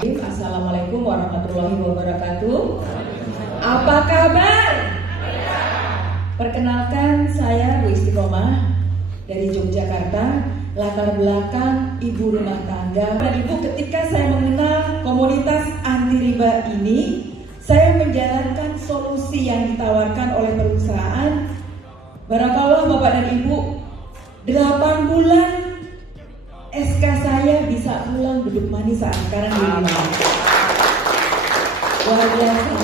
Assalamualaikum warahmatullahi wabarakatuh. Apa kabar? Perkenalkan, saya Bu Istiqomah dari Yogyakarta, latar belakang ibu rumah tangga. Dan Ibu, ketika saya mengenal komunitas anti riba ini, saya menjalankan solusi yang ditawarkan oleh perusahaan. Barakallah Bapak dan Ibu, 8 bulan SK saya bisa pulang duduk manis saat sekarang di rumah. Luar biasa.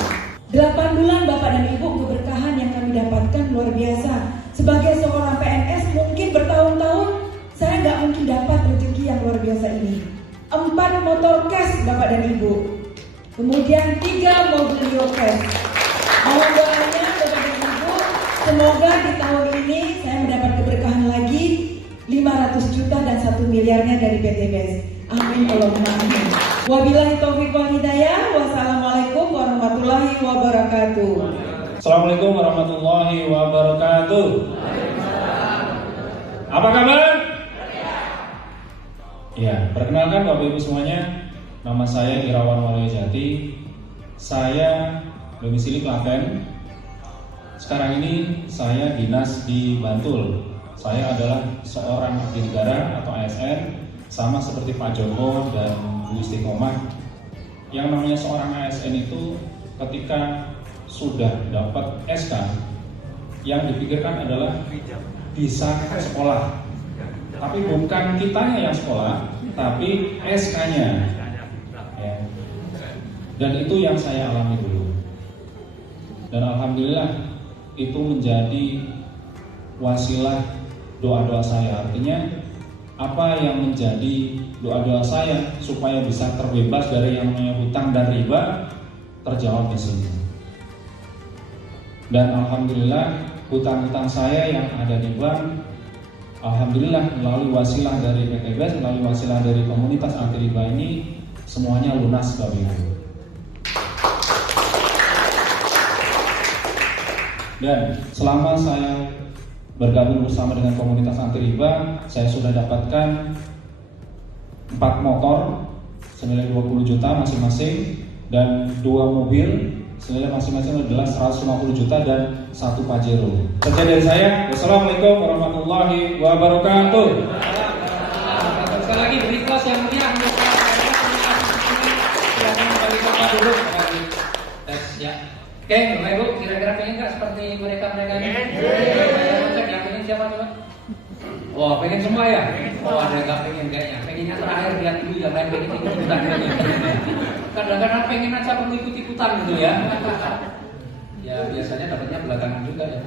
8 bulan Bapak dan Ibu, keberkahan yang kami dapatkan luar biasa. Sebagai seorang PNS mungkin bertahun-tahun saya nggak mungkin dapat rezeki yang luar biasa ini. 4 motor cash Bapak dan Ibu, kemudian 3 mobil Rio cash. Mohon doanya Bapak dan Ibu, semoga di tahun ini saya mendapat keberkahan lagi 500 juta dan 1 miliarnya dari PT BES. Amin Allahumma amin. Wabillahi taufiq wal hidayah. Wassalamualaikum warahmatullahi wabarakatuh. Assalamualaikum warahmatullahi wabarakatuh. Apa kabar? Ya, perkenalkan Bapak Ibu semuanya, nama saya Irawan Walyajati. Saya domisili Klaten. Sekarang ini saya dinas di Bantul. Saya adalah seorang abdi negara atau ASN, sama seperti Pak Joko dan Bu Istiqomah. Yang namanya seorang ASN itu ketika sudah dapat SK, yang dipikirkan adalah bisa sekolah. Tapi bukan kitanya yang sekolah, tapi SK-nya. Ya. Dan itu yang saya alami dulu. Dan alhamdulillah itu menjadi wasilah doa-doa saya. Artinya apa yang menjadi doa-doa saya supaya bisa terbebas dari yang namanya hutang dan riba terjawab di sini. Dan alhamdulillah hutang-hutang saya yang ada di bank, alhamdulillah melalui wasilah dari PT BES, melalui wasilah dari komunitas anti riba ini semuanya lunas Bapak Ibu. Dan selama saya bergabung bersama dengan komunitas anti riba, saya sudah dapatkan 4 motor senilai 20 juta masing-masing dan 2 mobil senilai masing-masing adalah 150 juta dan 1 Pajero. Sekian dari saya. Wassalamualaikum warahmatullahi wabarakatuh. Sekali lagi beri kelas yang mulia. Silakan kembali ke tempat duduk. Ya. Oke, Bapak Ibu, kira-kira pengen nggak seperti mereka-mereka ini? Yang pengen siapa coba? Wah, pengen semua ya? Oh, ada nggak pengen kayaknya? Pengennya terakhir lihat dulu, yang lain pengen ikut-ikutan. Kadang-kadang pengen aja perlu ikut-ikutan gitu ya. Ya biasanya dapatnya belakangan juga ya.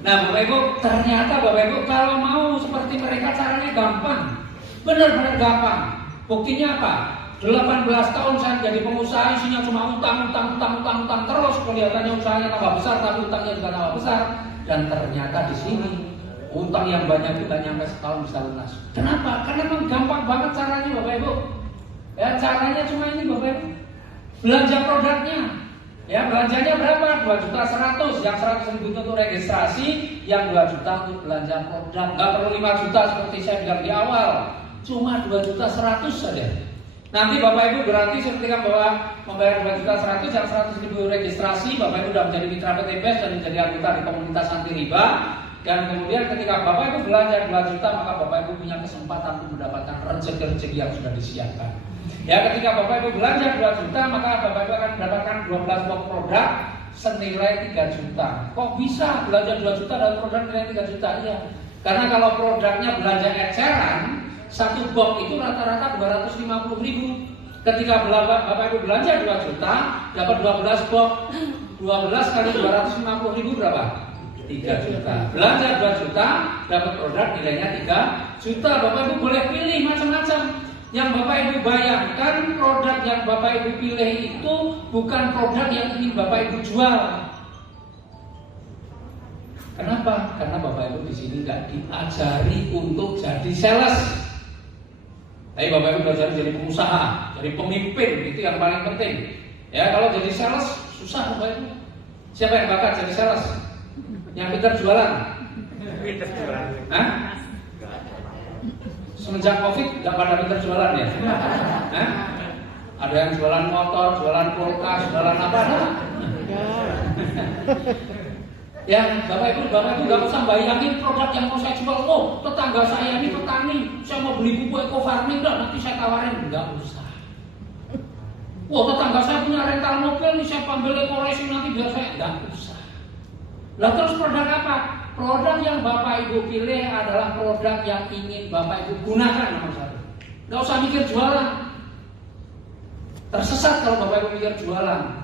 Nah Bapak Ibu, ternyata Bapak Ibu kalau mau seperti mereka caranya gampang. Benar-benar gampang. Buktinya apa? 18 tahun saya jadi pengusaha, isinya cuma utang terus, kelihatannya usahanya tambah besar tapi utangnya juga tambah besar. Dan ternyata di sini utang yang banyak kita nyampe setahun bisa lunas. Kenapa? Karena memang gampang banget caranya Bapak Ibu. Ya caranya cuma ini Bapak Ibu. Belanja produknya. Ya belanjanya berapa? 2.100.000, yang 100.000 untuk registrasi, yang 2 juta untuk belanja produk. Nggak perlu 5 juta seperti saya bilang di awal. Cuma 2.100.000 saja. Nanti Bapak Ibu gratis ketika membayar 2.100.000, yang 100.000 registrasi, Bapak Ibu sudah menjadi mitra PT BES dan menjadi anggota di komunitas anti riba. Dan kemudian ketika Bapak Ibu belanja 2 juta, maka Bapak Ibu punya kesempatan untuk mendapatkan rezeki-rezeki yang sudah disiapkan. Ya ketika Bapak Ibu belanja 2 juta, maka Bapak Ibu akan mendapatkan 12 box produk senilai 3 juta. Kok bisa belanja 2 juta dan produk nilai 3 juta? Iya. Karena kalau produknya belanja eceran, 1 box itu rata-rata 250.000. Ketika Bapak Ibu belanja 2 juta, dapat 12 box. 12 kali 250.000 berapa? 3 juta. Belanja 2 juta, dapat produk nilainya 3 juta. Bapak Ibu boleh pilih macam-macam. Yang Bapak Ibu bayangkan, produk yang Bapak Ibu pilih itu bukan produk yang ingin Bapak Ibu jual. Kenapa? Karena Bapak Ibu di sini nggak diajari untuk jadi sales. Tapi Bapak Ibu belajar jadi pengusaha, jadi pemimpin, itu yang paling penting. Ya kalau jadi sales susah Bapak Ibu. Siapa yang bakat jadi sales? Yang pintar jualan? Hah? Semenjak COVID nggak pada pintar jualan ya? Hah? Ada yang jualan motor, jualan kulkas, jualan apa? Ya, Bapak Ibu nggak usah bayangin produk yang mau saya jual. Oh, tetangga saya ini petani, saya mau beli pupuk eco farming, nanti saya tawarin. Nggak usah. Wah, tetangga saya punya rental mobil nih, saya ambil eco racing nanti biar saya. Nggak usah. Lah terus produk apa? Produk yang Bapak Ibu pilih adalah produk yang ingin Bapak Ibu gunakan nomor satu. Nggak usah mikir jualan. Tersesat kalau Bapak Ibu mikir jualan.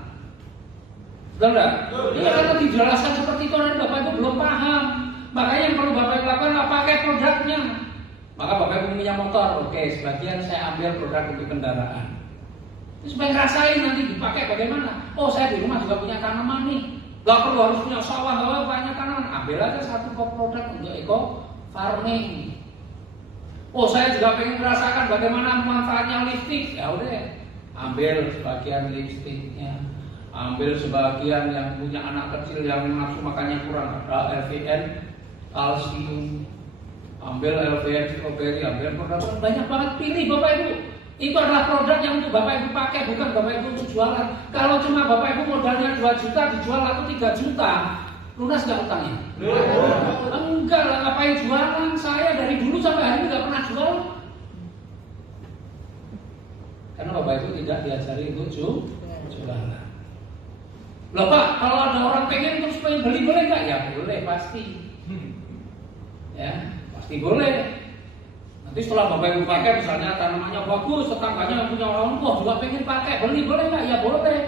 Betul nggak? Iya, kalau dijelaskan seperti itu dan Bapak Ibu belum paham. Makanya yang perlu Bapak Ibu lakukan adalah pakai produknya. Maka Bapak Ibu punya motor, oke, sebagian saya ambil produk untuk kendaraan. Supaya ngerasain nanti dipakai bagaimana. Oh, saya di rumah juga punya tanaman nih. Gak perlu harus punya sawah, gak banyak tanaman. Ambil aja satu produk untuk eco farming. Oh, saya juga pengen merasakan bagaimana manfaatnya lipstik. Ya udah, ambil sebagian lipstiknya. Ambil sebagian yang punya anak kecil yang nafsu makannya kurang, ada LVN, kalsium, ambil LVN strawberry, ambil produk banyak banget, pilih Bapak Ibu. Itu adalah produk yang untuk Bapak Ibu pakai, bukan Bapak Ibu untuk jualan. Kalau cuma Bapak Ibu modalnya 2 juta, dijual laku 3 juta, lunas nggak utangnya? Enggak lah, ngapain jualan? Saya dari dulu sampai hari ini nggak pernah jual. Karena Bapak Ibu tidak diajari untuk jualan. Loh Pak, kalau ada orang pengen terus pengen beli boleh nggak? Ya boleh pasti. Ya pasti boleh. Nanti setelah Bapak Ibu pakai, misalnya tanamannya bagus, tetangganya yang punya orang tua juga pengen pakai, beli boleh nggak? Ya boleh.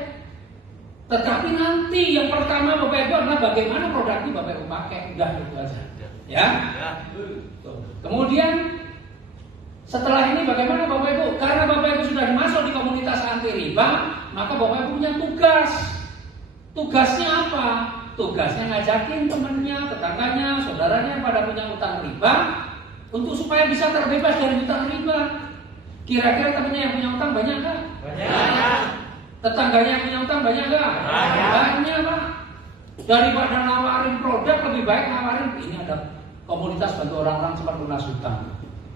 Tetapi nanti yang pertama Bapak Ibu adalah bagaimana produk itu Bapak Ibu pakai, udah itu aja. Ya. Kemudian setelah ini bagaimana Bapak Ibu? Karena Bapak Ibu sudah masuk di komunitas anti riba, maka Bapak Ibu punya tugas. Tugasnya apa? Tugasnya ngajakin temannya, tetangganya, saudaranya yang pada punya utang riba untuk supaya bisa terbebas dari utang riba. Kira-kira temannya yang punya utang banyak nggak? Banyak. Tetangganya yang punya utang banyak nggak? Banyak Pak. Daripada nawarin produk, lebih baik nawarin ini ada komunitas bantu orang-orang cepat lunas utang.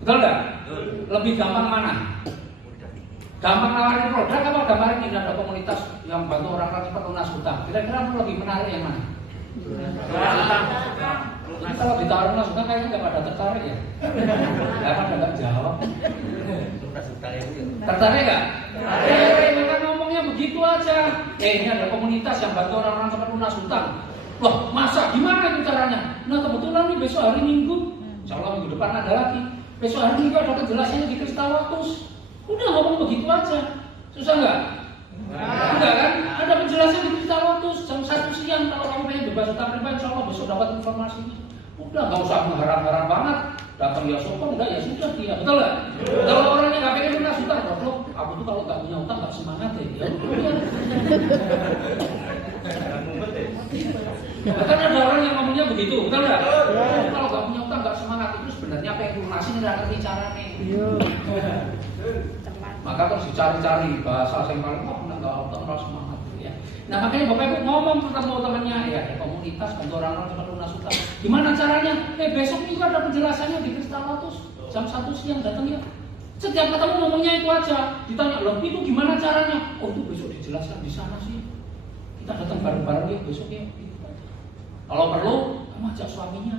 Betul nggak? Lebih gampang mana? Gampang nawarin produk apa gambarin ini ada komunitas yang bantu orang-orang cepat lunas utang? Kira-kira lebih menarik yang mana? Ini kalau ditawarin lunas utang kayaknya nggak pada tertarik ya? Karena nggak jawab. Tertarik nggak? Mereka ngomongnya begitu aja. Ini ada komunitas yang bantu orang-orang cepat lunas utang. Wah, masa gimana itu caranya? Nah kebetulan nih besok hari Minggu, insya Allah minggu depan ada lagi. Besok hari Minggu ada kejelasannya di Kristal Lotus. Udah ngomong begitu aja, susah nggak? Enggak kan? Ada penjelasan di Kristal Lotus jam 1 siang. Kalau kamu pengen bebas utang riba, insya Allah besok dapat informasinya. Udah nggak usah mengharap-harap banget. Datang ya sopan, enggak ya sudah dia, betul nggak? Kalau orangnya nggak pengen lunas utang, loh, aku tuh kalau nggak punya utang nggak semangat ya. Bahkan ada orang yang ngomongnya begitu, betul nggak? Kalau nggak punya utang nggak semangat, itu sebenarnya pengen lunasin nggak ngerti caranya. Maka terus dicari-cari bahasa yang paling nggak utang harus semangat ya. Nah makanya Bapak Ibu ngomong ketemu temannya ya komunitas bantu orang-orang cepat lunas utang. Gimana caranya? Besok juga ada penjelasannya di Kristal Lotus jam 1 siang datang ya. Setiap ketemu ngomongnya itu aja. Ditanya loh itu gimana caranya? Oh itu besok dijelaskan di sana sih. Kita datang bareng-bareng ya besok ya. Kalau perlu kamu ajak suaminya.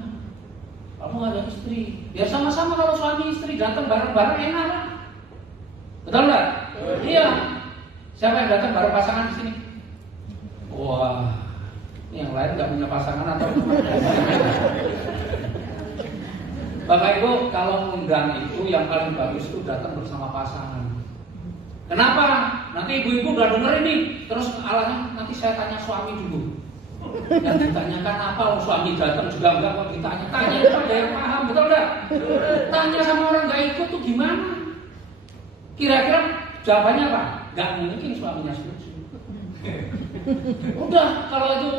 Kamu ada istri. Biar sama-sama kalau suami istri datang bareng-bareng enak lah. Betul nggak? Iya. Siapa yang datang bareng pasangan di sini? Wah, ini yang lain nggak punya pasangan atau? Bapak Ibu, kalau undang itu yang paling bagus itu datang bersama pasangan. Kenapa? Nanti ibu-ibu udah denger ini, terus alahnya nanti saya tanya suami dulu. Dan ditanyakan apa? Suami datang juga enggak kok ditanya. Tanya itu ada yang paham, betul nggak? Tanya sama orang nggak ikut tuh gimana? Kira-kira jawabannya apa? Gak mungkin suaminya setuju. Udah, kalau itu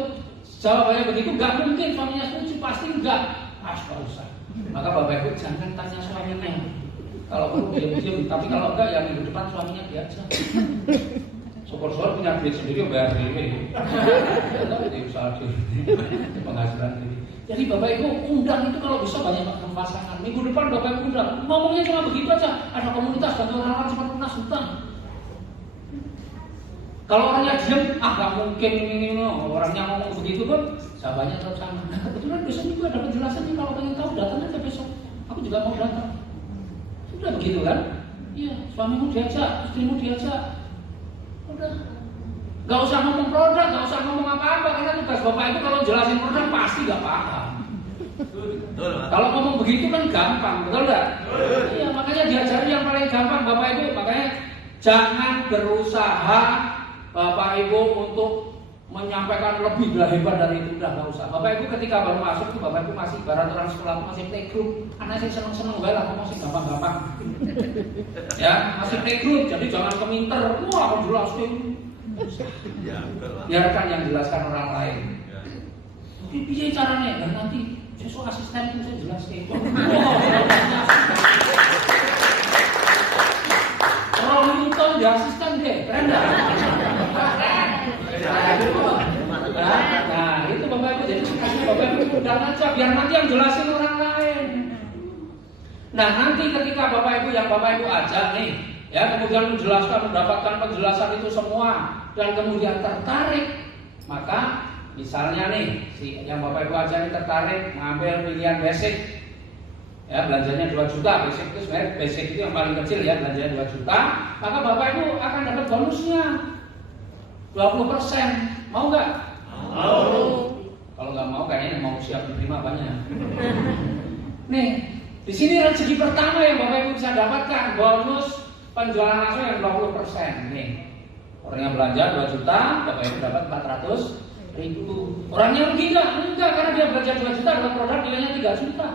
jawabannya begitu, gak mungkin suaminya setuju, pasti enggak. Gak usah. Maka Bapak Ibu jangan tanya suaminya. Kalau perlu diam-diam, tapi kalau enggak ya minggu depan suaminya diajak. Syukur-syukur punya duit sendiri, bayar sendiri. Tapi di usaha sendiri, penghasilan sendiri. Jadi Bapak Ibu undang itu kalau bisa banyak pasangan. Minggu depan Bapak Ibu undang. Ngomongnya cuma begitu aja. Ada komunitas bantu orang-orang cepat lunas utang. Kalau orangnya diam, nggak mungkin ini, orangnya ngomong begitu pun, jawabannya tetap sama. Nah, kebetulan besok juga ada penjelasannya, kalau pengen tahu datang aja besok. Aku juga mau datang. Sudah begitu kan? Iya, suamimu diajak, istrimu diajak. Udah. Gak usah ngomong produk, gak usah ngomong apa-apa, karena tugas bapak itu kalau jelasin produk pasti gak paham. Kalau ngomong begitu kan gampang, betul nggak? Iya, makanya diajari yang paling gampang bapak ibu. Makanya jangan berusaha bapak ibu untuk menyampaikan lebih hebat dari itu, udah nggak usah. Bapak ibu ketika baru masuk tuh bapak ibu masih ibarat orang sekolah tuh masih playgroup, anak sih seneng-seneng gue lah, ngomong sih gampang-gampang. Ya masih playgroup, jadi jangan keminter. Wah aku jelasin. Biarkan yang jelaskan orang lain. Tapi bisa caranya, dan nanti sesuai asisten itu saya jelaskan. Orang nonton di asisten deh, keren dah. Nah itu bapak ibu, jadi bapak ibu udah aja, biar nanti yang jelasin orang lain. Nah nanti ketika bapak ibu yang bapak ibu ajak nih, ya kemudian menjelaskan, mendapatkan penjelasan itu semua, dan kemudian tertarik, maka misalnya nih si yang bapak ibu ajak ini tertarik ngambil pilihan basic, ya belanjanya 2 juta, basic itu sebenarnya basic itu yang paling kecil ya, belanjanya 2 juta, maka bapak ibu akan dapat bonusnya 20%. Mau nggak? Mau. Kalau nggak mau kayaknya mau siap diterima banyak. Nih, di sini rezeki pertama yang bapak ibu bisa dapatkan, bonus penjualan langsung yang 20%. Nih, orangnya belanja 2 juta, bapak ibu dapat 400.000. Orangnya rugi nggak? Enggak, karena dia belanja 2 juta dapat produk nilainya 3 juta.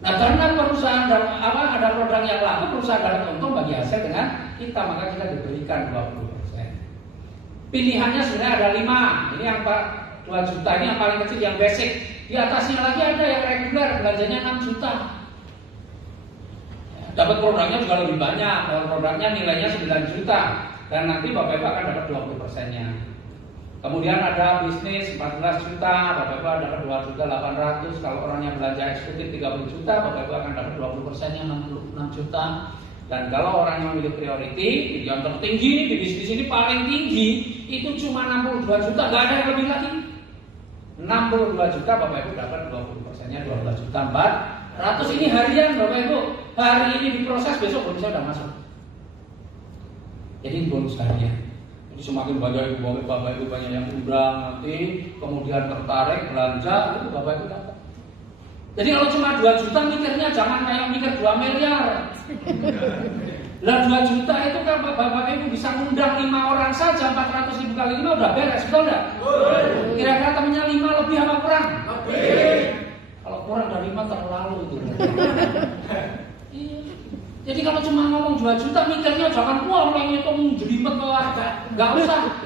Nah, karena perusahaan ada produk yang laku, perusahaan dapat untung bagi hasil dengan kita, maka kita diberikan 20%. Pilihannya sebenarnya ada 5. Ini yang 2 juta ini yang paling kecil, yang basic. Di atasnya lagi ada yang reguler, belanjanya 6 juta. Dapat produknya juga lebih banyak. Kalau produknya nilainya 9 juta, dan nanti bapak ibu akan dapat 20%-nya. Kemudian ada bisnis 14 juta, bapak ibu akan dapat 2.800.000. Kalau orangnya belanja eksekutif 30 juta, bapak ibu akan dapat 20%-nya 66 juta. Dan kalau orang yang memilih priority, yang tertinggi di bisnis ini paling tinggi, itu cuma 62 juta, nggak ada yang lebih lagi. 62 juta, bapak ibu dapat 20%-nya 12 juta 400. Ini harian bapak ibu, hari ini diproses, besok bonusnya udah masuk. Jadi bonus harian. Jadi semakin banyak bapak ibu banyak yang undang nanti, kemudian tertarik belanja, itu bapak ibu dapat. Jadi kalau cuma 2 juta mikirnya jangan kayak mikir 2 miliar. Lah 2 juta itu kan bapak ibu bisa ngundang 5 orang saja, 400.000 kali 5 udah beres, betul enggak? Kira-kira temennya 5 lebih apa kurang? Lebih. Kalau kurang dari 5 terlalu itu. Iya. Jadi kalau cuma ngomong 2 juta mikirnya jangan wah orang itu jelimet keluarga. Enggak usah.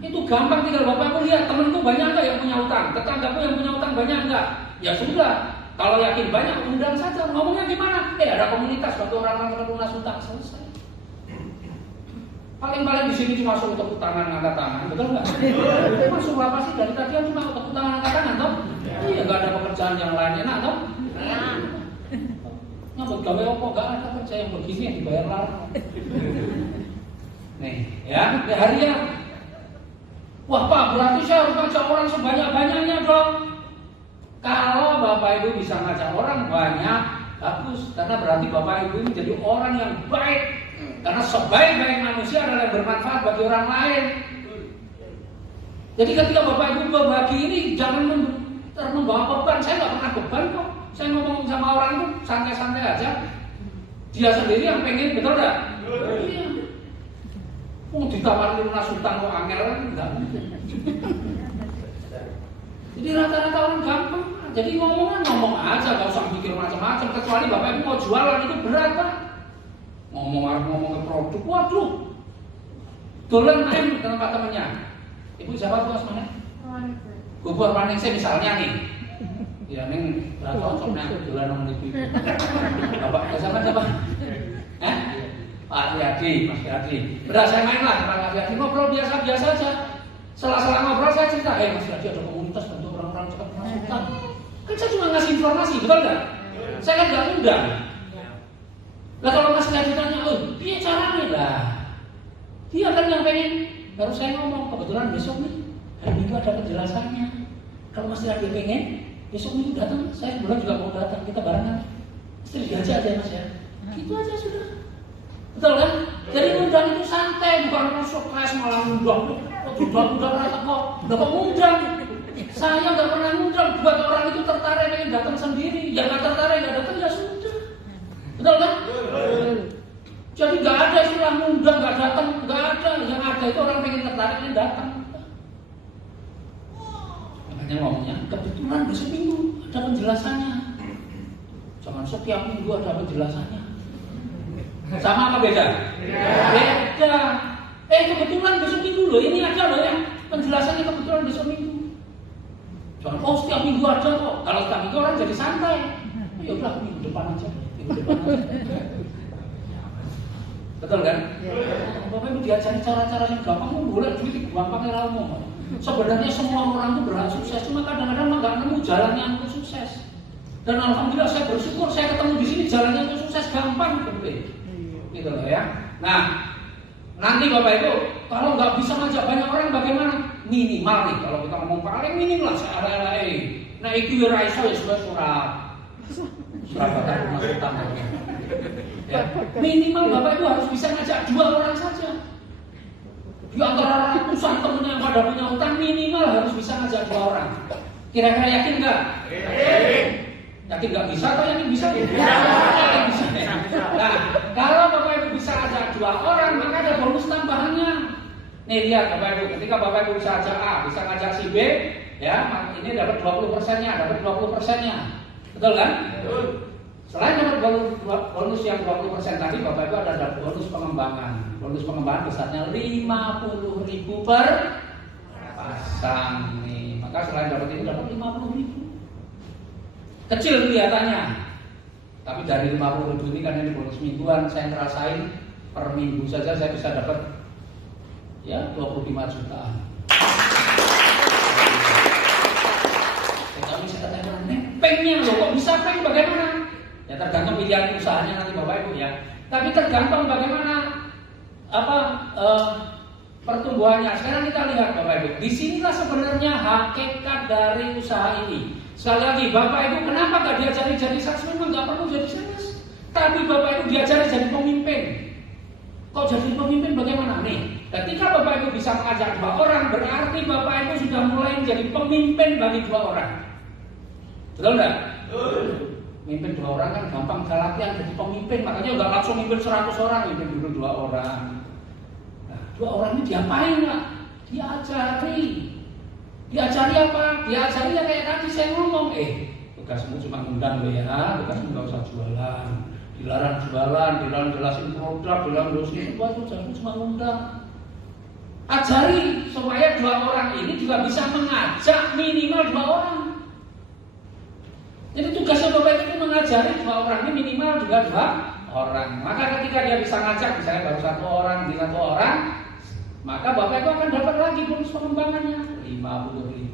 Itu gampang, tinggal bapak ibu lihat temenku banyak enggak yang punya utang, tetanggaku yang punya utang banyak enggak? Ya sudah. Kalau yakin banyak, undang saja. Ngomongnya gimana? Ada komunitas, bantu orang-orang lunas utang, selesai. Paling-paling di sini cuma suruh tepuk tangan, angkat tangan, betul nggak? Masuk apa sih dari tadi cuma tepuk tangan, angkat tangan, toh? Iya, nggak ada pekerjaan yang lainnya, nah, toh? Nyambut gawe apa? Nggak ada kerja yang begini yang dibayar larang. Nih, ya, harian. Wah Pak, berarti saya harus ngajak orang sebanyak-banyaknya dong. Kalau Bapak Ibu bisa ngajak orang banyak, bagus. Karena berarti Bapak Ibu ini jadi orang yang baik. Karena sebaik-baik manusia adalah yang bermanfaat bagi orang lain. Jadi ketika Bapak Ibu berbagi ini, jangan membawa beban. Saya nggak pernah beban kok. Saya ngomong sama orang itu santai-santai aja. Dia sendiri yang pengen, betul nggak? Iya. Mau ditawarin lunas utang kok angel kan? Enggak. Jadi rata-rata orang gampang. Jadi ngomong aja, gak usah mikir macam-macam. Kecuali Bapak Ibu mau jualan itu berat Pak. Ngomong ke produk, waduh. Dolan main dengan teman-temannya. Ibu siapa tuh asmanya? Gubur Maningsi misalnya nih. Ya neng berapa cocoknya dolan sama ibu. Bapak siapa? Pak Yadi, Mas Yadi. Udah saya main lah Pak Yadi, ngobrol biasa-biasa aja. Setelah ngobrol saya cerita, Mas Yadi ada komunitas bantu orang-orang cepat masuk utang. Kan saya cuma ngasih informasi, betul nggak? Saya kan nggak undang. Lah kalau Mas Yadi tanya, piye caranya lah? baru saya ngomong, kebetulan besok nih hari Minggu ada penjelasannya. Kalau Mas Radi pengen, besok Minggu datang, saya sebulan juga mau datang, kita barengan. Istri diajak aja Mas ya. Gitu aja sudah. Betul kan? Jadi ngundang itu santai, bukan masuk kelas malah ngundang. Udah rasa kok, udah kok ngundang. Saya nggak pernah ngundang, buat orang itu tertarik pengen datang sendiri. Yang nggak tertarik nggak datang ya sudah. Betul kan? Jadi nggak ada istilah ngundang nggak datang, nggak ada. Yang ada itu orang pengen tertarik pengen datang. Makanya ngomongnya kebetulan besok Minggu ada penjelasannya. Jangan setiap minggu ada penjelasannya. Sama apa beda? Beda. Kebetulan besok Minggu loh, ini ada loh ya penjelasannya kebetulan besok Minggu. Jangan, setiap minggu ada kok. Kalau setiap minggu orang jadi santai. Ya udah minggu depan aja. Betul kan? Bapak Ibu diajari cara-cara yang gampang, boleh duit gampang ya ngomong. Sebenarnya semua orang itu berhak sukses, cuma kadang-kadang nggak nemu jalannya untuk sukses. Dan alhamdulillah saya bersyukur saya ketemu di sini jalannya untuk sukses gampang, gitu loh ya. Nah, nanti Bapak Ibu kalau nggak bisa ngajak banyak orang bagaimana? Minimal nih, kalau kita ngomong paling minimal saya nah itu ya raiso ya surat bakal rumah utama. Ya. Minimal Bapak Ibu harus bisa ngajak 2 orang saja. Di antara ratusan temen yang pada punya utang minimal harus bisa ngajak 2 orang. Kira-kira yakin nggak? Yakin nggak bisa atau yakin bisa? Yakin bisa. Nah, kalau Bapak Ibu bisa ajak 2 orang, maka ada bonus tambahannya. Nih lihat Bapak Ibu, ketika Bapak Ibu bisa ajak A, bisa ngajak si B, ya, ini dapat 20%-nya, dapat 20%-nya. Betul kan? Betul. Selain dapat bonus yang 20% tadi, Bapak Ibu ada bonus pengembangan. Bonus pengembangan besarnya 50.000 per pasang nih. Maka selain dapat ini dapat 50.000. Kecil kelihatannya, tapi dari 50.000 ini kan ini bonus mingguan, saya ngerasain per minggu saja saya bisa dapat ya 25 juta. Kalau bisa katakan pengnya loh, kok bisa peng bagaimana? Ya tergantung pilihan usahanya nanti Bapak Ibu ya. Tapi tergantung bagaimana pertumbuhannya. Sekarang kita lihat Bapak Ibu, disinilah sebenarnya hakikat dari usaha ini. Sekali lagi, Bapak Ibu kenapa gak diajari jadi sales? Memang gak perlu jadi sales. Tapi Bapak Ibu diajari jadi pemimpin. Kok jadi pemimpin bagaimana? Nih, ketika Bapak Ibu bisa mengajak 2 orang, berarti Bapak Ibu sudah mulai menjadi pemimpin bagi 2 orang. Betul enggak? Betul. Mimpin 2 orang kan gampang latihan jadi pemimpin. Makanya nggak langsung mimpin 100 orang, mimpin dulu 2 orang. Nah, 2 orang ini diapain nggak? Diajari. Diajari apa? Diajari ya kayak tadi saya ngomong, tugasmu cuma ngundang lo ya, tugasmu nggak usah jualan, dilarang jualan, dilarang jelasin produk, dilarang dosis, tugasmu cuma ngundang. Ajari supaya 2 orang ini juga bisa mengajak minimal 2 orang. Jadi tugasnya Bapak itu mengajari 2 orang ini minimal juga 2 orang. Maka ketika dia bisa ngajak, misalnya baru 1 orang, di 1 orang, maka Bapak itu akan dapat lagi bonus pengembangannya 50.000.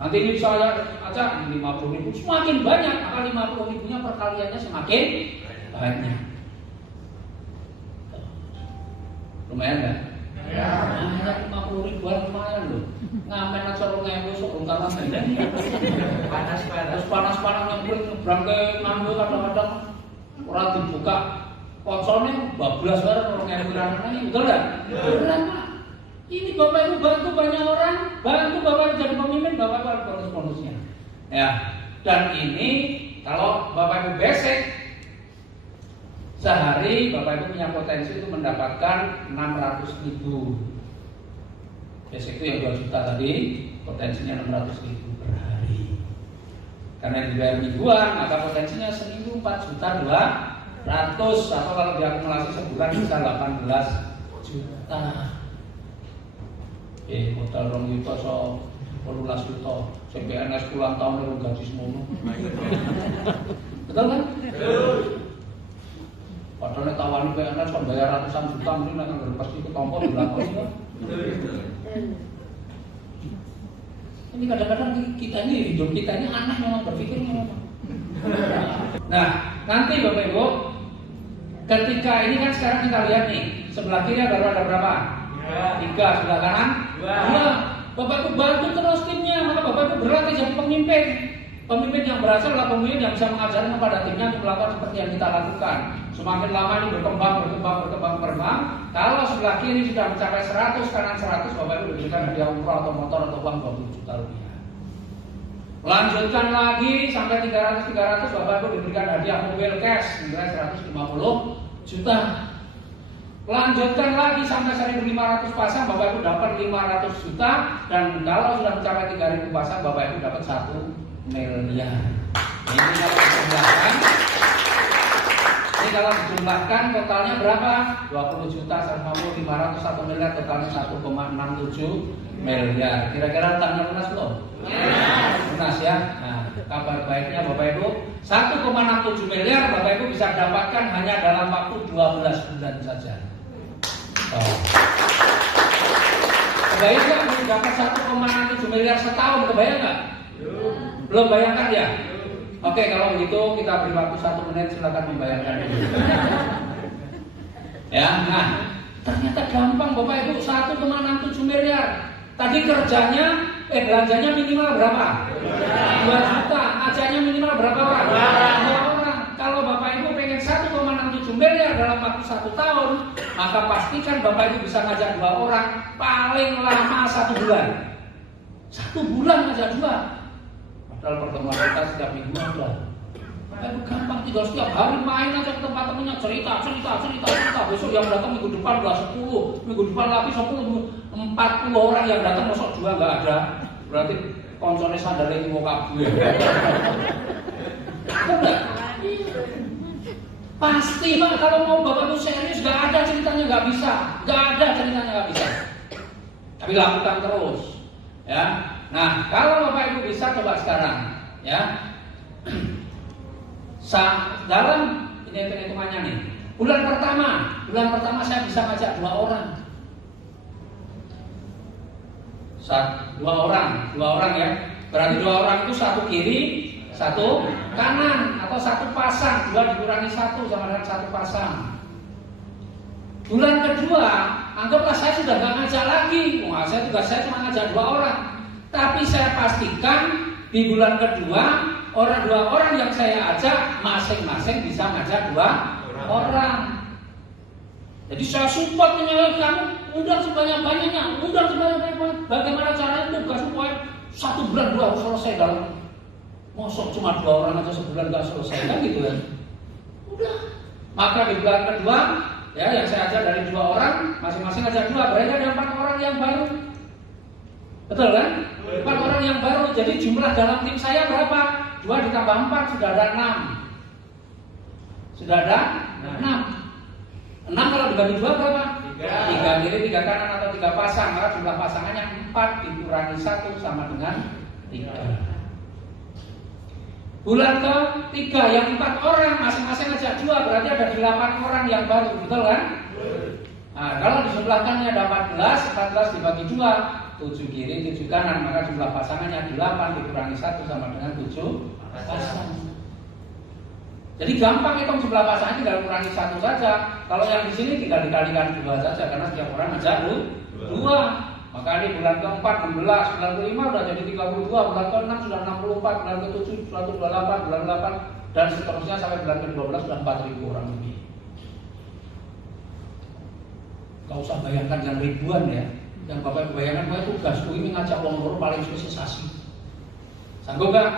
Nanti ini bisa ajak 50.000, semakin banyak, maka 50.000-nya perkaliannya semakin banyak. Lumayan kan? Ya. Nah, 50.000-an lumayan loh. Ngamen aja lo ngewe sok rungkalan panas nyemplung nyebrang ke nganggo kadang-kadang ora dibuka konsolnya bablas bareng orang ngewe ini, betul enggak? Beneran Pak. Ini Bapak Ibu bantu banyak orang, bantu Bapak Ibu jadi pemimpin, Bapak Ibu bonus-bonusnya. Ya. Dan ini kalau Bapak Ibu basic sehari Bapak Ibu punya potensi itu mendapatkan 600.000. Basic itu yang 2 juta tadi, potensinya 600.000 per hari. Karena dibayar mingguan, maka potensinya 1.000 4.200.000 atau kalau diakumulasi sebulan bisa 18 juta. Modal 2 juta so 18 juta. CPNS pulang tahun itu gaji semono. Betul kan? Betul. Padahal tawani PNS kan bayar ratusan juta, mungkin akan pasti ketompo di belakang kan. Ini kadang-kadang kita ini hidup kita ini aneh memang berpikirnya. Nah, nanti Bapak Ibu, ketika ini kan sekarang kita lihat nih sebelah kiri baru ada berapa? 3, sebelah kanan 2. Bapak Ibu bantu terus timnya, maka Bapak Ibu berlatih jadi pemimpin. Pemimpin yang berhasil adalah pemimpin yang bisa mengajarkan kepada timnya untuk melakukan seperti yang kita lakukan. Semakin lama ini berkembang. Kalau sebelah kiri sudah mencapai 100, kanan 100, Bapak Ibu diberikan hadiah umroh atau motor atau uang 20 juta rupiah. Lanjutkan lagi sampai 300, Bapak Ibu diberikan hadiah mobil cash nilai 150 juta. Lanjutkan lagi sampai 1.500 pasang, Bapak Ibu dapat 500 juta. Dan kalau sudah mencapai 3.000 pasang, Bapak Ibu dapat 1 miliar. Ini kalau dijumlahkan totalnya berapa? 20 juta, 150, 500, 1 miliar, totalnya 1,67 miliar. Kira-kira tanggal lunas belum? Lunas ya. Nah, kabar baiknya Bapak Ibu, 1,67 miliar Bapak Ibu bisa dapatkan hanya dalam waktu 12 bulan saja. Kebayang nggak dapat 1,67 miliar setahun? Kebayang nggak? Belum bayangkan ya? Oke, kalau begitu kita beri waktu 1 menit, silakan membayangkan. Ya, nah ternyata gampang Bapak Ibu, 1,67 miliar. Tadi belanjanya minimal berapa? 2 juta. Ajaknya minimal berapa Pak? 2 orang. Kalau Bapak Ibu pengen 1,67 miliar dalam waktu 1 tahun, maka pastikan Bapak Ibu bisa ngajak 2 orang paling lama 1 bulan. 1 bulan ngajak 2. Padahal pertemuan kita setiap minggu ada. Itu gampang, tinggal setiap hari main aja ke tempat temennya, cerita. Besok yang datang minggu depan udah 10, minggu depan lagi 10, 40 orang yang datang, masuk 2 nggak ada. Berarti konsolnya sandalnya itu mau kabur. Enggak. Pasti Pak, kalau mau Bapak Ibu serius, nggak ada ceritanya nggak bisa, Tapi lakukan terus, ya. Nah, kalau Bapak Ibu bisa coba sekarang, ya. Dalam ini hitungannya nih. Bulan pertama saya bisa ngajak 2 orang. 2 orang ya. Berarti 2 orang itu 1 kiri, 1 kanan, atau 1 pasang. 2 dikurangi 1 sama dengan 1 pasang. Bulan kedua, anggaplah saya sudah nggak ngajak lagi. Tugas saya cuma ngajak 2 orang. Tapi saya pastikan di bulan kedua 2 orang yang saya ajak masing-masing bisa ngajak 2 orang. Jadi saya support kamu undang sebanyak-banyaknya. Bagaimana caranya tugas supaya 1 bulan 2 harus selesai dalam. Mosok cuma 2 orang aja sebulan nggak selesai kan gitu kan? Udah. Maka di bulan kedua ya yang saya ajak dari 2 orang masing-masing ajak 2, berarti ada 4 orang yang baru. Betul kan? 4 orang yang baru. Jadi jumlah dalam tim saya berapa? 2 ditambah 4 sudah ada 6. 6 kalau dibagi 2 berapa? 3 kiri 3 kanan atau 3 pasang. Maka jumlah pasangannya 4 dikurangi 1 sama dengan 3. Bulan ke-3 yang 4 orang masing-masing ajak 2, berarti ada 8 orang yang baru. Betul kan? Nah, kalau di sebelah kanannya ada 14 dibagi 2, 7 kiri, 7 kanan, maka jumlah pasangannya 8 dikurangi 1 sama dengan 7 pasang. Jadi gampang hitung jumlah pasangan, tinggal kurangi 1 saja. Kalau yang di sini tinggal dikalikan 2 saja, karena setiap orang ngajak 2. Maka ini bulan ke-4 16, bulan ke-5 sudah jadi 32, bulan ke-6 sudah 64, bulan ke-7 128, bulan ke-8 dan seterusnya sampai bulan ke-12 sudah 4.000 orang lebih. Gak usah bayangkan yang ribuan ya. Yang Bapak bayangkan, Bapak tugas ini ngajak wong loro paling sukses. Sanggup gak?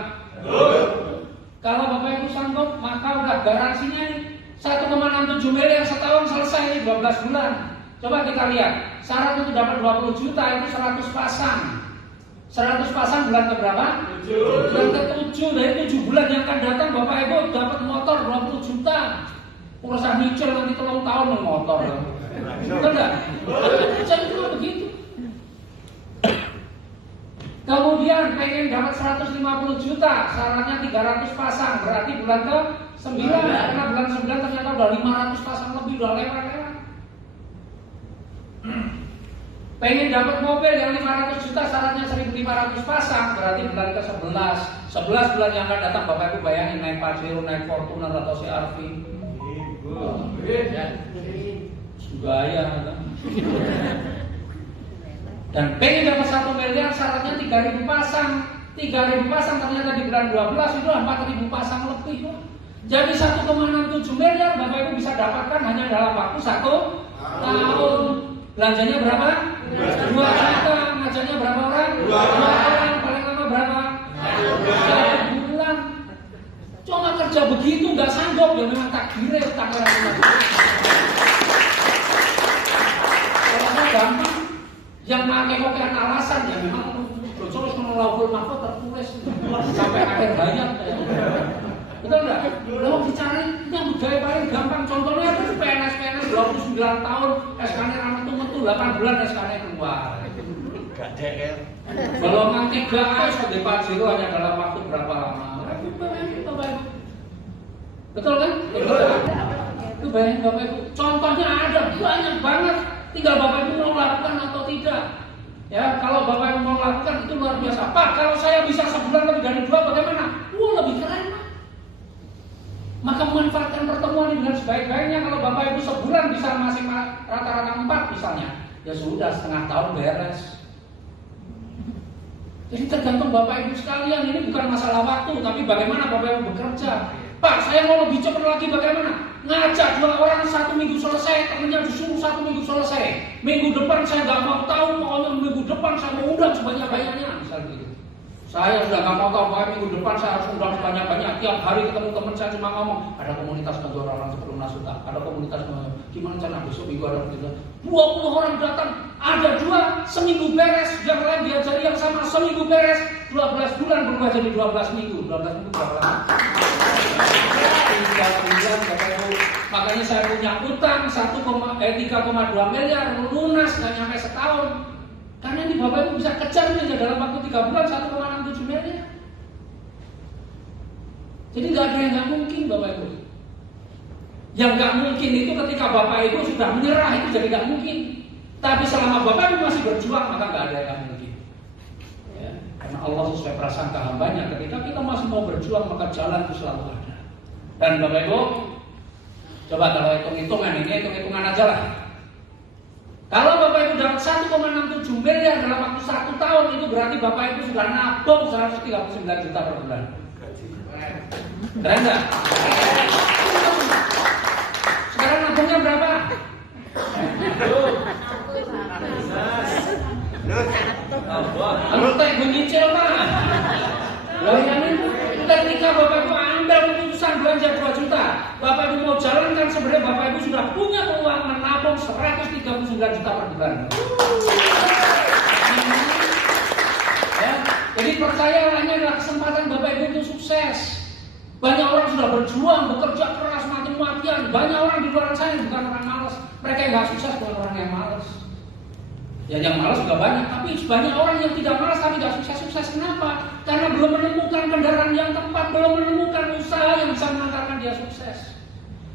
Kalau Bapak Ibu sanggup, maka udah garansinya 1,67 miliar setahun selesai ini 12 bulan. Coba kita lihat, syarat untuk dapat 20 juta itu 100 pasang. 100 pasang bulan ke berapa? 7. Bulan ke-7, dari 7 bulan yang akan datang Bapak Ibu dapat motor 20 juta. Urusan nyicil nanti 3 tahun motor. Betul enggak? Jadi itu begitu. Kemudian pengen dapat 150 juta, syaratnya 300 pasang, berarti bulan ke-9, karena bulan 9 ternyata udah 500 pasang lebih, udah lewat. Pengen dapat mobil yang 500 juta, syaratnya 1.500 pasang, berarti bulan ke-11. 11 bulan yang akan datang, Bapak Ibu bayangin naik Pajero, naik Fortuner atau CR-V. Gaya kan? Dan pengen dapat 1 miliar syaratnya 3.000 pasang. 3.000 pasang ternyata di bulan 12 itu 4.000 pasang lebih. Jadi 1,67 miliar Bapak Ibu bisa dapatkan hanya dalam waktu 1 tahun. Belanjanya berapa? 2 juta. Ngajarnya berapa orang? 2 orang. Paling lama berapa? 1 bulan. Cuma kerja begitu nggak sanggup, ya memang takdir takaran lagi. Kalau gampang, yang pakai alasan ya memang terus menolak mahfud tertulis sampai akhir hayat. Betul nggak? Kalau dicari yang budaya paling gampang contohnya itu PNS 29 tahun SK-nya ramah metu 8 bulan SK-nya keluar. Golongan 3A sebagai Pak Jiro hanya dalam waktu berapa lama? Betul kan? Itu bayangin Bapak Ibu. Contohnya ada banyak banget. Tinggal Bapak Ibu mau lakukan atau tidak. Ya, kalau Bapak Ibu mau lakukan itu luar biasa. Pak, kalau saya bisa sebulan lebih dari 2 bagaimana? Wah, lebih keren Pak. Maka memanfaatkan pertemuan ini dengan sebaik-baiknya. Kalau Bapak Ibu sebulan bisa masih rata-rata 4 misalnya, ya sudah setengah tahun beres. Jadi tergantung Bapak Ibu sekalian, ini bukan masalah waktu, tapi bagaimana Bapak Ibu bekerja. Pak, saya mau lebih cepat lagi bagaimana? Ngajak 2 orang 1 minggu selesai, temennya disuruh 1 minggu selesai. Minggu depan saya nggak mau tahu, pokoknya minggu depan saya mau undang sebanyak-banyaknya, misalnya gitu. Saya sudah nggak mau tahu, pokoknya minggu depan saya harus undang sebanyak-banyak. Tiap hari ketemu teman saya cuma ngomong, ada komunitas menjual orang sebelum nasuta, ada komunitas gimana cara besok minggu ada begitu. 20 orang datang, ada 2 seminggu beres, yang lain diajari yang sama seminggu beres, 12 bulan berubah jadi 12 minggu. 12 minggu berapa lama? 3 bulan Bapak Ibu. Makanya saya punya utang 3,2 miliar lunas nggak nyampe setahun. Karena ini Bapak Ibu bisa kejar aja dalam waktu 3 bulan 1,67 miliar. Jadi nggak ada yang nggak mungkin Bapak Ibu. Yang nggak mungkin itu ketika Bapak Ibu sudah menyerah itu jadi nggak mungkin. Tapi selama Bapak Ibu masih berjuang maka nggak ada yang nggak mungkin. Ya, karena Allah sesuai prasangka hambanya. Ketika kita masih mau berjuang maka jalan itu selalu ada. Dan Bapak Ibu, coba kalau hitung-hitungan ini hitung-hitungan aja lah. Kalau Bapak Ibu dapat 1,67 miliar dalam waktu 1 tahun itu berarti Bapak Ibu sudah nabung 139 juta per bulan. Keren nggak? Sekarang nabungnya berapa? Anggota Ibu nyicil Pak. Bayangin ketika Bapak Ibu ambil keputusan belanja 2 juta, Bapak Ibu mau jalankan sebenarnya Bapak Ibu sudah punya uang menabung 139 juta per bulan. Ya, jadi percayalah ini adalah kesempatan Bapak Ibu untuk sukses. Banyak orang sudah berjuang, bekerja keras mati-matian. Banyak orang di luar sana bukan orang malas. Mereka yang nggak sukses bukan orang yang malas. Ya yang malas juga banyak, tapi banyak orang yang tidak malas tapi nggak sukses-sukses. Kenapa? Karena belum menemukan kendaraan yang tepat, belum menemukan usaha yang bisa mengantarkan dia sukses.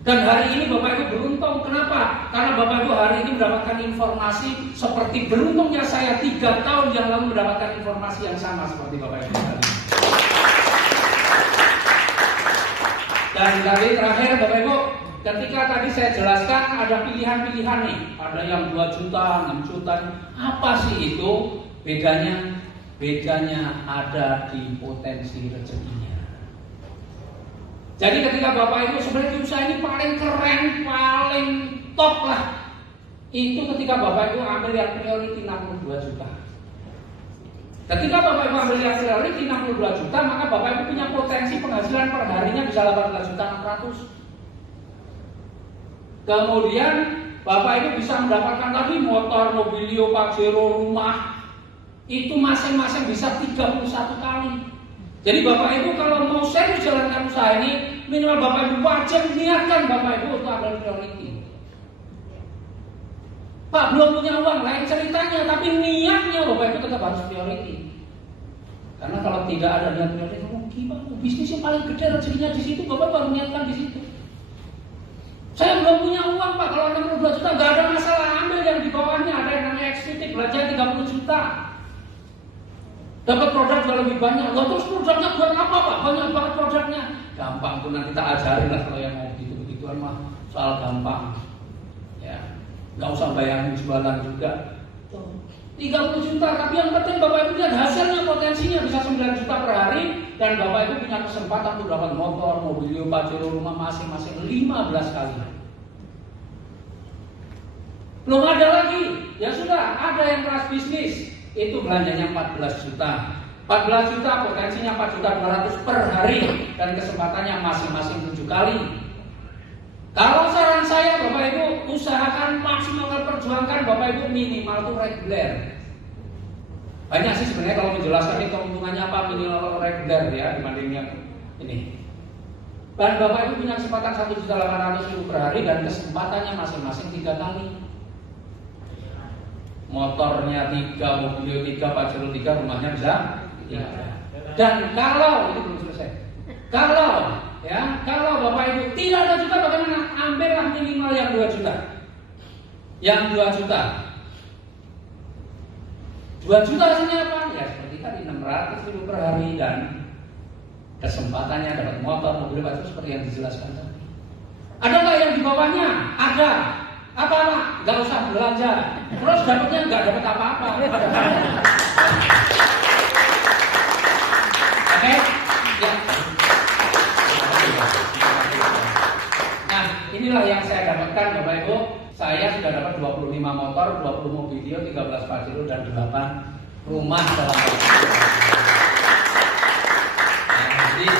Dan hari ini Bapak Ibu beruntung. Kenapa? Karena Bapak Ibu hari ini mendapatkan informasi seperti beruntungnya saya 3 tahun yang lalu mendapatkan informasi yang sama seperti Bapak Ibu hari ini. Dan tadi terakhir Bapak Ibu, ketika tadi saya jelaskan ada pilihan-pilihan nih, ada yang 2 juta, 6 juta. Apa sih itu? Bedanya ada di potensi rezekinya. Jadi ketika Bapak Ibu sebenarnya usaha ini paling keren, paling top lah. Itu ketika Bapak Ibu ambil yang priority 62 juta. Ketika Bapak Ibu ambil yang priority 62 juta, maka Bapak Ibu punya potensi penghasilan per harinya bisa 18 juta 600. Kemudian Bapak Ibu bisa mendapatkan lagi motor, mobilio, pajero, rumah. Itu masing-masing bisa 31 kali. Jadi Bapak Ibu kalau mau serius jalankan usaha ini, minimal Bapak Ibu wajib niatkan Bapak Ibu untuk ambil priority. Pak belum punya uang, lain ceritanya, tapi niatnya Bapak Ibu tetap harus priority. Karena kalau tidak ada niat priority, gimana? Bisnis yang paling gede rezekinya di situ, Bapak baru niatkan di situ. Saya belum punya uang Pak, kalau 62 juta nggak ada masalah, ambil yang di bawahnya, ada yang namanya eksekutif, belanja 30 juta. Dapat produk juga lebih banyak. Loh, terus produknya buat apa Pak? Banyak banget produknya. Gampang tuh nanti kita ajarin lah kalau yang mau gitu-begituan mah soal gampang. Ya, nggak usah bayangin jualan juga. 30 juta, tapi yang penting Bapak Ibu lihat hasilnya, potensinya bisa 9 juta per hari, dan Bapak Ibu punya kesempatan untuk dapat motor, mobilio, pajero, rumah masing-masing 15 kali. Belum ada lagi, ya sudah, ada yang kelas bisnis, itu belanjanya 14 juta. 14 juta, potensinya 4.200.000 per hari, dan kesempatannya masing-masing 7 kali. Kalau saran saya, Bapak Ibu usahakan maksimalkan, perjuangkan Bapak Ibu minimal itu reguler. Banyak sih sebenarnya kalau menjelaskan ini keuntungannya apa minimal reguler ya dibandingnya ini. Dan Bapak Ibu punya kesempatan 1.800.000 per hari dan kesempatannya masing-masing 3 kali. Motornya 3, mobilnya 3, pajero 3, rumahnya bisa 3. Dan kalau itu belum selesai. Kalau Bapak Ibu tidak ada juta, bagaimana? Ambillah minimal yang 2 juta. Yang 2 juta. 2 juta hasilnya apa? Ya seperti tadi 600.000 per hari dan kesempatannya dapat motor, mobil, baju seperti yang dijelaskan tadi. Ada nggak yang di bawahnya? Ada. Apa? Nggak usah belanja. Terus dapatnya nggak dapat apa-apa. Oke? Ya. Nah, inilah yang saya dapatkan Bapak Ibu. Saya sudah dapat 25 motor, 20 mobilio, 13 pajero dan 8 rumah dalam jadi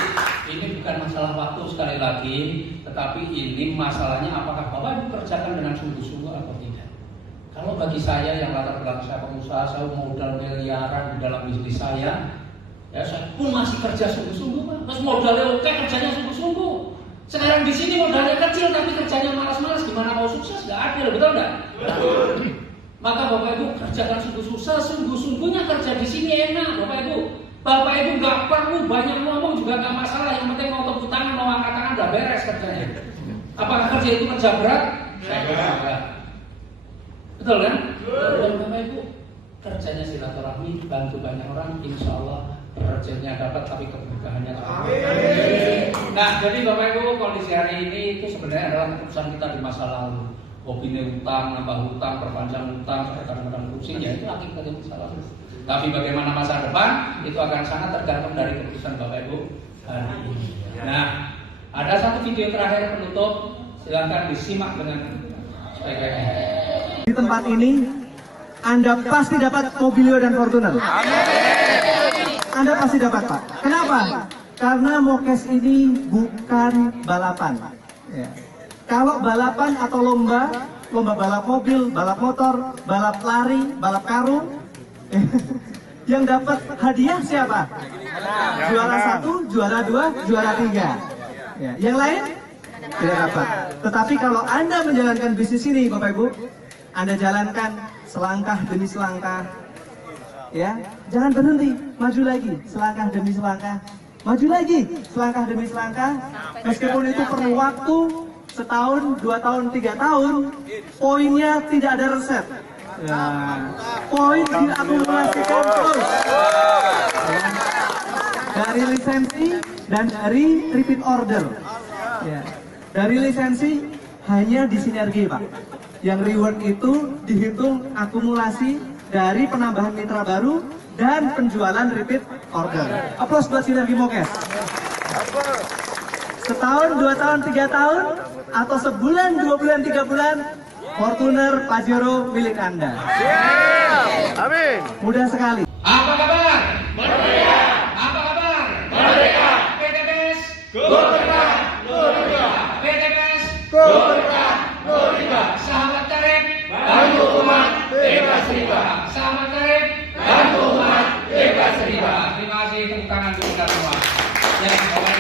ini bukan masalah waktu sekali lagi, tetapi ini masalahnya apakah Bapak Ibu kerjakan dengan sungguh-sungguh atau tidak. Kalau bagi saya yang latar belakang saya pengusaha, saya modal miliaran di dalam bisnis saya, ya saya pun masih kerja sungguh-sungguh, Pak. Mas modalnya oke, kerjanya sungguh-sungguh. Sekarang di sini modalnya kecil tapi kerjanya malas-malas, gimana mau sukses? Gak adil, betul nggak? Betul. Maka Bapak Ibu kerjakan sungguh-sungguh, sungguh-sungguhnya kerja di sini enak, Bapak Ibu. Bapak Ibu nggak perlu banyak ngomong juga nggak masalah, yang penting mau tepuk tangan, mau angkat tangan, udah beres kerjanya. Apakah kerja itu kerja berat? Saya kira enggak. Betul kan? Dan Bapak Ibu kerjanya silaturahmi, bantu banyak orang, insya Allah rezeki dapat tapi keberkahannya dapat. Nah, jadi Bapak Ibu kondisi hari ini itu sebenarnya adalah keputusan kita di masa lalu. Hobinya utang, nambah hutang, perpanjang hutang, sampai kadang-kadang pusing, ya itu akibatnya masa lalu. Tapi bagaimana masa depan itu akan sangat tergantung dari keputusan Bapak Ibu hari ini. Nah, ada satu video terakhir penutup, silakan disimak dengan baik-baik. Di tempat ini Anda pasti dapat Mobilio dan Fortuner. Anda pasti dapat, Pak. Kenapa? Karena Mokes ini bukan balapan. Ya. Kalau balapan atau lomba balap mobil, balap motor, balap lari, balap karung, yang dapat hadiah siapa? Juara 1, juara 2, juara 3. Ya. Yang lain tidak dapat. Tetapi kalau Anda menjalankan bisnis ini, Bapak Ibu, Anda jalankan selangkah demi selangkah. Ya, jangan berhenti, maju lagi, selangkah demi selangkah, maju lagi, selangkah demi selangkah. Meskipun itu perlu waktu setahun, 2 tahun, 3 tahun, poinnya tidak ada resep. Ya, poin diakumulasikan terus. Ya, dari lisensi dan dari repeat order. Ya, dari lisensi hanya di sinergi, Pak. Yang reward itu dihitung akumulasi dari penambahan mitra baru dan penjualan repeat order. Aplaus buat sinergi Mokes. Setahun, 2 tahun, 3 tahun, atau sebulan, 2 bulan, 3 bulan, Fortuner, Pajero milik Anda. Amin. Mudah sekali. Apa kabar? Merdeka. Apa kabar? Merdeka. PTBS Golkar. Golkar. PTBS Golkar. Golkar. Sahabat karib Bantu umat bebas riba. Sahabat karib Bantu umat bebas riba. Terima kasih, tepuk tangan untuk kita semua. Ya, Bapak